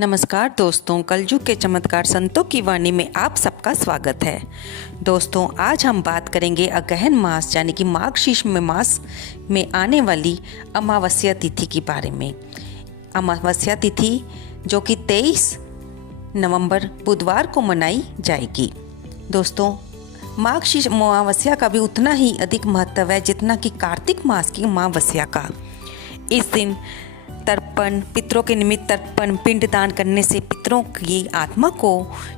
नमस्कार दोस्तों, कलयुग के चमत्कार संतों की वाणी में आप सबका स्वागत है। दोस्तों, आज हम बात करेंगे अगहन मास यानी कि मार्गशीर्ष मास में आने वाली अमावस्या तिथि के बारे में। अमावस्या तिथि जो कि 23 नवंबर बुधवार को मनाई जाएगी। दोस्तों, मार्गशीर्ष अमावस्या का भी उतना ही अधिक महत्व है जितना कि कार्तिक मास की अमावस्या का। इस दिन तर्पण, पितरों के निमित्त तर्पण, पिंडदान करने से पितरों की आत्मा को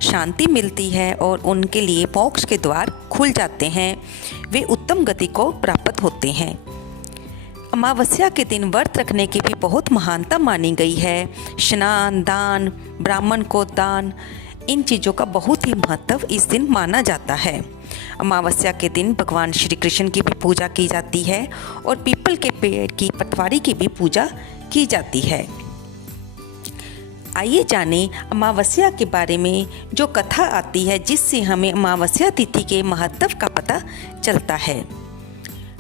शांति मिलती है और उनके लिए मोक्ष के द्वार खुल जाते हैं। वे उत्तम गति को प्राप्त होते हैं। अमावस्या के दिन व्रत रखने की भी बहुत महानता मानी गई है। स्नान, दान, ब्राह्मण को दान, इन चीज़ों का बहुत ही महत्व इस दिन माना जाता है। अमावस्या के दिन भगवान श्री कृष्ण की भी पूजा की जाती है और पीपल के पेड़ की पटवारी की भी पूजा की जाती है। आइए जानें अमावस्या के बारे में जो कथा आती है जिससे हमें अमावस्या तिथि के महत्व का पता चलता है।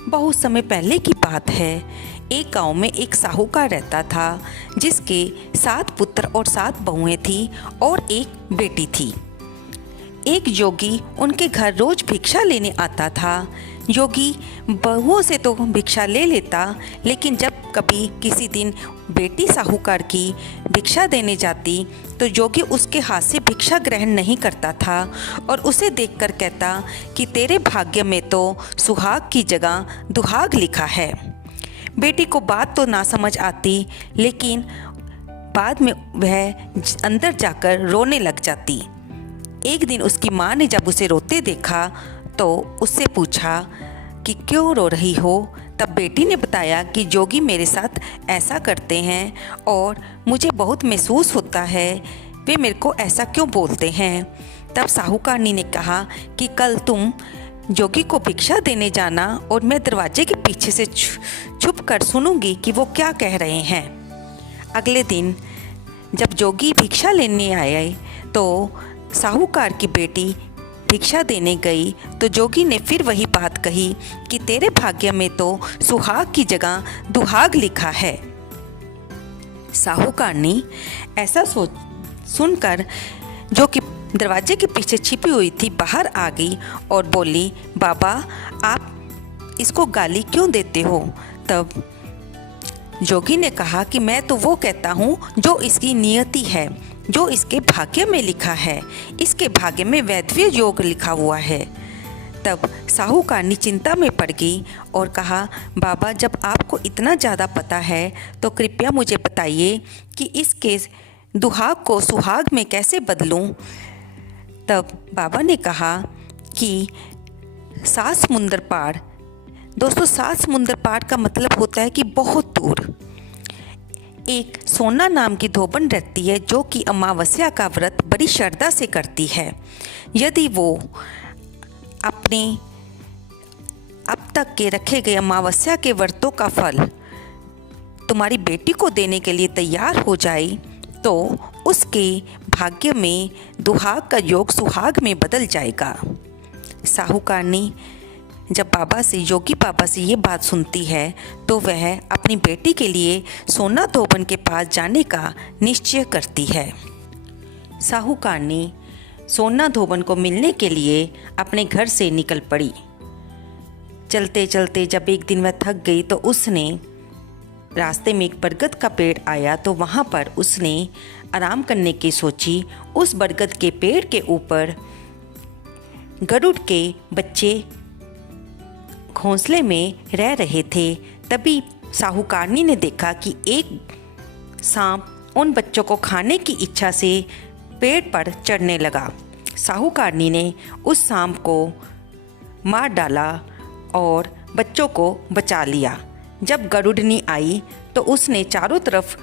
बहुत समय पहले की बात है। एक गांव में एक साहूकार रहता था जिसके 7 पुत्र और 7 बहुएं थी और एक बेटी थी। एक योगी उनके घर रोज भिक्षा लेने आता था। योगी बहुओं से तो भिक्षा ले लेता, लेकिन जब कभी किसी दिन बेटी साहूकार की भिक्षा देने जाती तो योगी उसके हाथ से भिक्षा ग्रहण नहीं करता था और उसे देखकर कहता कि तेरे भाग्य में तो सुहाग की जगह दुहाग लिखा है। बेटी को बात तो ना समझ आती, लेकिन बाद में वह अंदर जाकर रोने लग जाती। एक दिन उसकी माँ ने जब उसे रोते देखा तो उससे पूछा कि क्यों रो रही हो। तब बेटी ने बताया कि जोगी मेरे साथ ऐसा करते हैं और मुझे बहुत महसूस होता है, वे मेरे को ऐसा क्यों बोलते हैं। तब साहूकारनी ने कहा कि कल तुम जोगी को भिक्षा देने जाना और मैं दरवाजे के पीछे से छुप कर सुनूंगी कि वो क्या कह रहे हैं। अगले दिन जब जोगी भिक्षा लेने आए तो साहूकार की बेटी भिक्षा देने गई तो जोगी ने फिर वही बात कही कि तेरे भाग्य में तो सुहाग की जगह दुहाग लिखा है। साहूकारनी ऐसा सुनकर जो कि दरवाजे के पीछे छिपी हुई थी बाहर आ गई और बोली, बाबा आप इसको गाली क्यों देते हो। तब जोगी ने कहा कि मैं तो वो कहता हूँ जो इसकी नियति है, जो इसके भाग्य में लिखा है। इसके भाग्य में वैधव्य योग लिखा हुआ है। तब साहूकारनी चिंता में पड़ गई और कहा, बाबा जब आपको इतना ज़्यादा पता है तो कृपया मुझे बताइए कि इसके दुहाग को सुहाग में कैसे बदलूं। तब बाबा ने कहा कि 7 समुंदर पार। दोस्तों, 7 समुंदर पार का मतलब होता है कि बहुत दूर। एक सोना नाम की धोबन रहती है जो कि अमावस्या का व्रत बड़ी श्रद्धा से करती है। यदि वो अपने अब तक के रखे गए अमावस्या के व्रतों का फल तुम्हारी बेटी को देने के लिए तैयार हो जाए तो उसके भाग्य में दुहाग का योग सुहाग में बदल जाएगा। साहूकारनी जब योगी बाबा से ये बात सुनती है तो वह अपनी बेटी के लिए सोना धोबन के पास जाने का निश्चय करती है। साहूकारनी सोना धोबन को मिलने के लिए अपने घर से निकल पड़ी। चलते चलते जब एक दिन वह थक गई तो उसने रास्ते में एक बरगद का पेड़ आया तो वहाँ पर उसने आराम करने की सोची। उस बरगद के पेड़ के ऊपर गरुड़ के बच्चे घोंसले में रह रहे थे। तभी साहूकारनी ने देखा कि एक सांप उन बच्चों को खाने की इच्छा से पेड़ पर चढ़ने लगा। साहूकारनी ने उस सांप को मार डाला और बच्चों को बचा लिया। जब गरुड़नी आई तो उसने चारों तरफ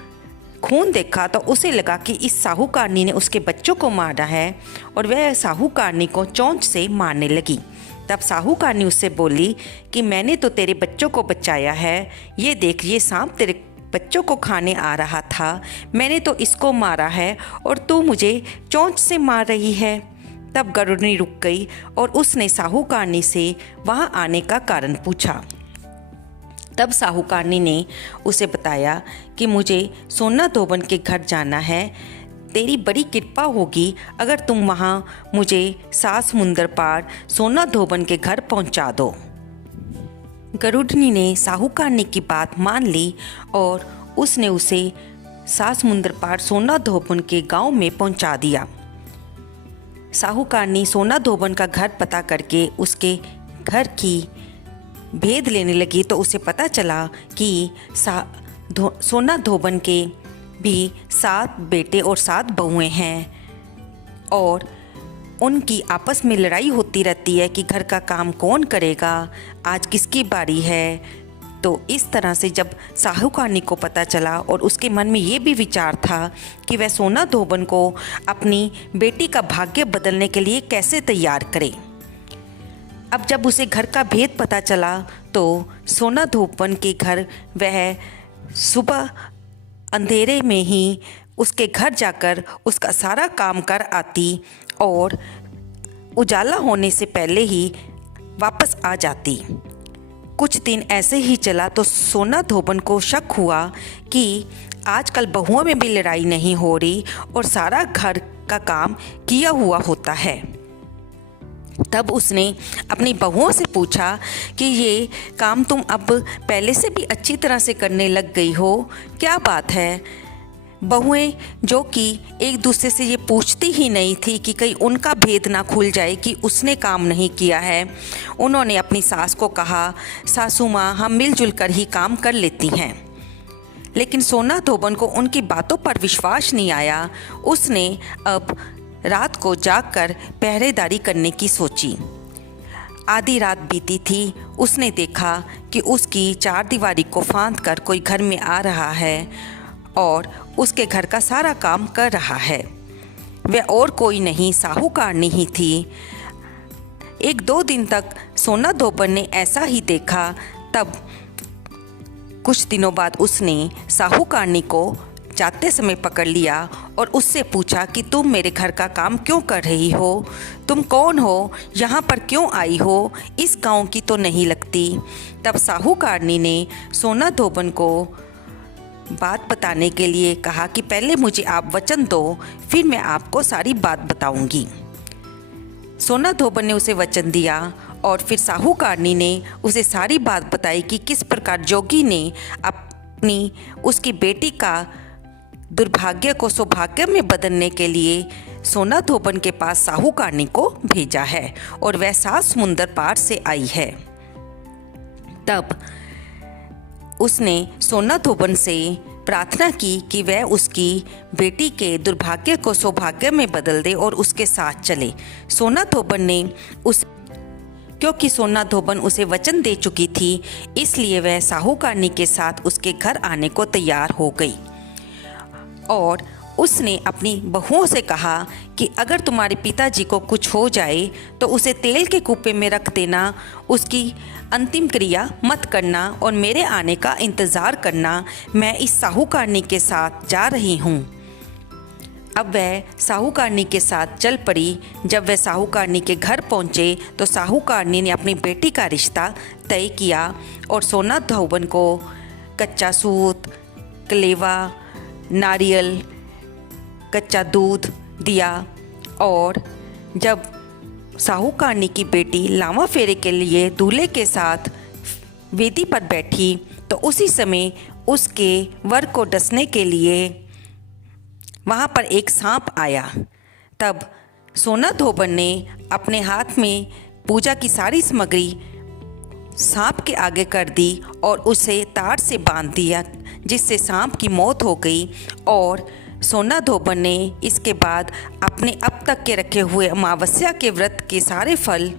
खून देखा तो उसे लगा कि इस साहूकारनी ने उसके बच्चों को मारा है और वह साहूकारनी को चोंच से मारने लगी। तब साहूकारनी उससे बोली कि मैंने तो तेरे बच्चों को बचाया है, ये देख ये सांप तेरे बच्चों को खाने आ रहा था, मैंने तो इसको मारा है और तू मुझे चोंच से मार रही है। तब गरुड़नी रुक गई और उसने साहूकारनी से वहाँ आने का कारण पूछा। तब साहूकारनी ने उसे बताया कि मुझे सोना धोबन के घर जाना है, तेरी बड़ी कृपा होगी अगर तुम वहाँ मुझे 7 समुंदर पार सोना धोबन के घर पहुँचा दो। गरुड़नी ने साहूकारनी की बात मान ली और उसने उसे 7 समुंदर पार सोना धोबन के गांव में पहुंचा दिया। साहूकारनी सोना धोबन का घर पता करके उसके घर की भेद लेने लगी तो उसे पता चला कि सोना धोबन के भी 7 बेटे और 7 बहुएं हैं और उनकी आपस में लड़ाई होती रहती है कि घर का काम कौन करेगा, आज किसकी बारी है। तो इस तरह से जब साहूकारनी को पता चला और उसके मन में ये भी विचार था कि वह सोना धोबन को अपनी बेटी का भाग्य बदलने के लिए कैसे तैयार करे। अब जब उसे घर का भेद पता चला तो सोना धोबन के घर वह सुबह अंधेरे में ही उसके घर जाकर उसका सारा काम कर आती और उजाला होने से पहले ही वापस आ जाती। कुछ दिन ऐसे ही चला तो सोना धोबन को शक हुआ कि आजकल बहुओं में भी लड़ाई नहीं हो रही और सारा घर का काम किया हुआ होता है। तब उसने अपनी बहुओं से पूछा कि ये काम तुम अब पहले से भी अच्छी तरह से करने लग गई हो, क्या बात है। बहुएं जो कि एक दूसरे से ये पूछती ही नहीं थी कि कहीं उनका भेद ना खुल जाए कि उसने काम नहीं किया है, उन्होंने अपनी सास को कहा, सासू माँ हम मिलजुल कर ही काम कर लेती हैं। लेकिन सोना धोबन को उनकी बातों पर विश्वास नहीं आया। उसने अब रात को जागकर पहरेदारी करने की सोची। आधी रात बीती थी, उसने देखा कि उसकी चारदीवारी को फांद कर कोई घर में आ रहा है और उसके घर का सारा काम कर रहा है। वह और कोई नहीं साहूकारनी ही थी। 1-2 दिन तक सोना धोबन ने ऐसा ही देखा। तब कुछ दिनों बाद उसने साहूकारनी को जाते समय पकड़ लिया और उससे पूछा कि तुम मेरे घर का काम क्यों कर रही हो, तुम कौन हो, यहाँ पर क्यों आई हो, इस गांव की तो नहीं लगती। तब साहूकारनी ने सोना धोबन को बात बताने के लिए कहा कि पहले मुझे आप वचन दो, फिर मैं आपको सारी बात बताऊंगी। सोना धोबन ने उसे वचन दिया और फिर साहूकारनी ने उसे सारी बात बताई कि किस प्रकार जोगी ने अपनी उसकी बेटी का दुर्भाग्य को सौभाग्य में बदलने के लिए सोना धोबन के पास साहूकारनी को भेजा है और वह 7 समुंदर पार से आई है। तब उसने सोना धोबन से प्रार्थना की कि वह उसकी बेटी के दुर्भाग्य को सौभाग्य में बदल दे और उसके साथ चले। सोना धोबन ने क्योंकि सोना धोबन उसे वचन दे चुकी थी, इसलिए वह साहूकारनी के साथ उसके घर आने को तैयार हो गई और उसने अपनी बहुओं से कहा कि अगर तुम्हारे पिताजी को कुछ हो जाए तो उसे तेल के कुप्पे में रख देना, उसकी अंतिम क्रिया मत करना और मेरे आने का इंतज़ार करना। मैं इस साहूकारनी के साथ जा रही हूँ। अब वह साहूकारनी के साथ चल पड़ी। जब वह साहूकारनी के घर पहुँचे तो साहूकारनी ने अपनी बेटी का रिश्ता तय किया और सोना धोबन को कच्चा सूत, कलेवा, नारियल, कच्चा दूध दिया। और जब साहूकारनी की बेटी लावा फेरे के लिए दूल्हे के साथ वेदी पर बैठी तो उसी समय उसके वर को डसने के लिए वहाँ पर एक सांप आया। तब सोना धोबन ने अपने हाथ में पूजा की सारी सामग्री सांप के आगे कर दी और उसे तार से बांध दिया, जिससे सांप की मौत हो गई। और सोना धोबन ने इसके बाद अपने अब तक के रखे हुए अमावस्या के व्रत के सारे फल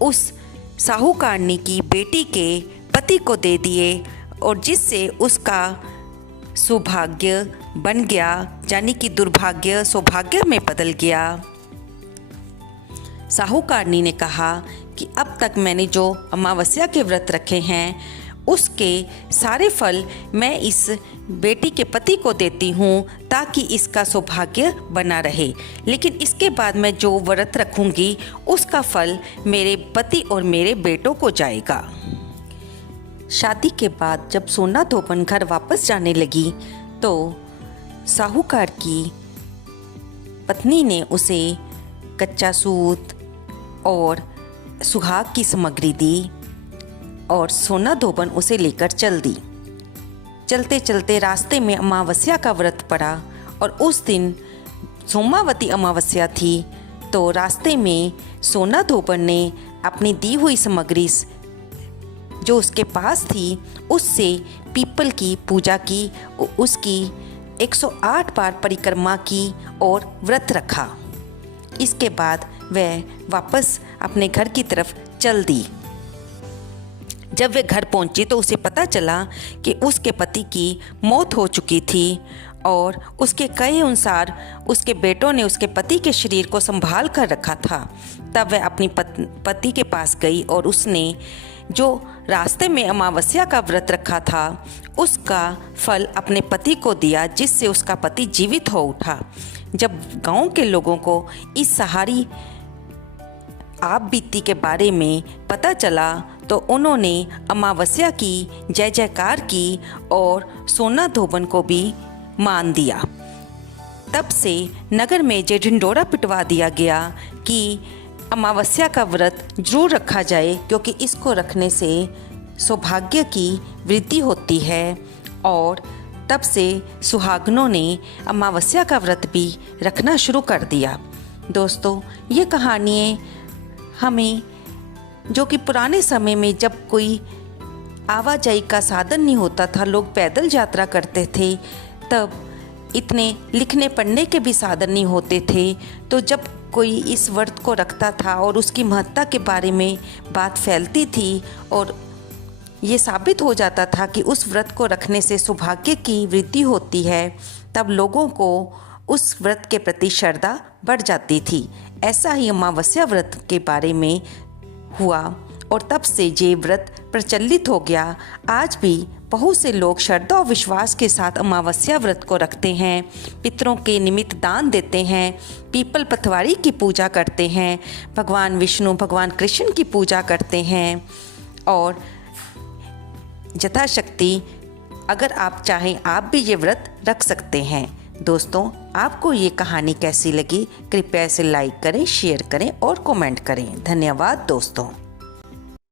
उस साहूकारनी की बेटी के पति को दे दिए और जिससे उसका सौभाग्य बन गया, यानी कि दुर्भाग्य सौभाग्य में बदल गया। साहूकारनी ने कहा कि अब तक मैंने जो अमावस्या के व्रत रखे हैं उसके सारे फल मैं इस बेटी के पति को देती हूँ ताकि इसका सौभाग्य बना रहे, लेकिन इसके बाद मैं जो व्रत रखूँगी उसका फल मेरे पति और मेरे बेटों को जाएगा। शादी के बाद जब सोना धोबन घर वापस जाने लगी तो साहूकार की पत्नी ने उसे कच्चा सूत और सुहाग की सामग्री दी और सोना धोबन उसे लेकर चल दी। चलते चलते रास्ते में अमावस्या का व्रत पड़ा और उस दिन सोमावती अमावस्या थी। तो रास्ते में सोना धोबन ने अपनी दी हुई सामग्री जो उसके पास थी उससे पीपल की पूजा की, उसकी 108 बार परिक्रमा की और व्रत रखा। इसके बाद वह वापस अपने घर की तरफ चल दी। जब वह घर पहुंची तो उसे पता चला कि उसके पति की मौत हो चुकी थी और उसके कहे अनुसार उसके बेटों ने उसके पति के शरीर को संभाल कर रखा था। तब वह अपनी पति के पास गई और उसने जो रास्ते में अमावस्या का व्रत रखा था उसका फल अपने पति को दिया, जिससे उसका पति जीवित हो उठा। जब गांव के लोगों को इस सहारी आप बीती के बारे में पता चला तो उन्होंने अमावस्या की जय जयकार की और सोना धोबन को भी मान दिया। तब से नगर में ये ढिंढोरा पिटवा दिया गया कि अमावस्या का व्रत जरूर रखा जाए, क्योंकि इसको रखने से सौभाग्य की वृद्धि होती है। और तब से सुहागनों ने अमावस्या का व्रत भी रखना शुरू कर दिया। दोस्तों, ये कहानियाँ हमें, जो कि पुराने समय में जब कोई आवाजाही का साधन नहीं होता था, लोग पैदल यात्रा करते थे, तब इतने लिखने पढ़ने के भी साधन नहीं होते थे। तो जब कोई इस व्रत को रखता था और उसकी महत्ता के बारे में बात फैलती थी और ये साबित हो जाता था कि उस व्रत को रखने से सौभाग्य की वृद्धि होती है, तब लोगों को उस व्रत के प्रति श्रद्धा बढ़ जाती थी। ऐसा ही अमावस्या व्रत के बारे में हुआ और तब से ये व्रत प्रचलित हो गया। आज भी बहुत से लोग श्रद्धा और विश्वास के साथ अमावस्या व्रत को रखते हैं, पितरों के निमित्त दान देते हैं, पीपल पथवारी की पूजा करते हैं, भगवान विष्णु भगवान कृष्ण की पूजा करते हैं और यथाशक्ति अगर आप चाहें आप भी ये व्रत रख सकते हैं। दोस्तों, आपको ये कहानी कैसी लगी? कृपया इसे लाइक करें, शेयर करें और कमेंट करें। धन्यवाद दोस्तों।